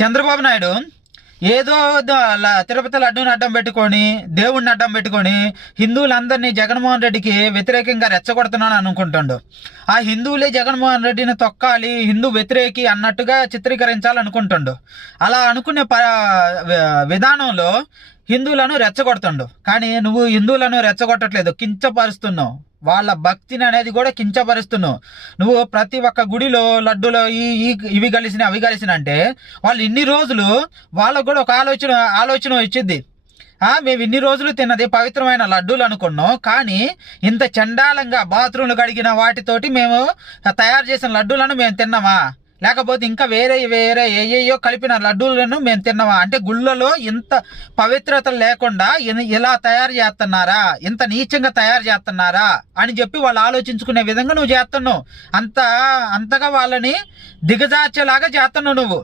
చంద్రబాబు నాయుడు ఏదో తిరుపతి లడ్డూని అడ్డం పెట్టుకొని దేవుడిని అడ్డం పెట్టుకొని హిందువులందరినీ జగన్మోహన్ రెడ్డికి వ్యతిరేకంగా రెచ్చగొడుతున్నాను అనుకుంటుండు. ఆ హిందువులే జగన్మోహన్ రెడ్డిని తొక్కాలి, హిందూ వ్యతిరేకి అన్నట్టుగా చిత్రీకరించాలనుకుంటుండు. అలా అనుకునే విధానంలో హిందువులను రెచ్చగొడుతుండు. కానీ నువ్వు హిందువులను రెచ్చగొట్టట్లేదు, కించపరుస్తున్నావు. వాళ్ళ భక్తిని అనేది కూడా కించపరుస్తున్నావు. నువ్వు ప్రతి ఒక్క గుడిలో లడ్డూలో ఇవి కలిసిన అవి కలిసిన అంటే వాళ్ళు ఇన్ని రోజులు వాళ్ళకు కూడా ఒక ఆలోచన వచ్చింది. మేము ఇన్ని రోజులు తిన్నది పవిత్రమైన లడ్డూలు అనుకున్నాం, కానీ ఇంత చండాలంగా బాత్రూమ్లు కడిగిన వాటితోటి మేము తయారు చేసిన లడ్డూలను మేము తిన్నామా, లేకపోతే ఇంకా వేరే ఏయో కలిపిన లడ్డూలను మేము తిన్నామా అంటే గుళ్ళలో ఇంత పవిత్రత లేకుండా ఇలా తయారు చేస్తున్నారా, ఇంత నీచంగా తయారు చేస్తున్నారా అని చెప్పి వాళ్ళు ఆలోచించుకునే విధంగా నువ్వు చేస్తున్నావు. అంతగా వాళ్ళని దిగజార్చేలాగా చేస్తున్నావు నువ్వు.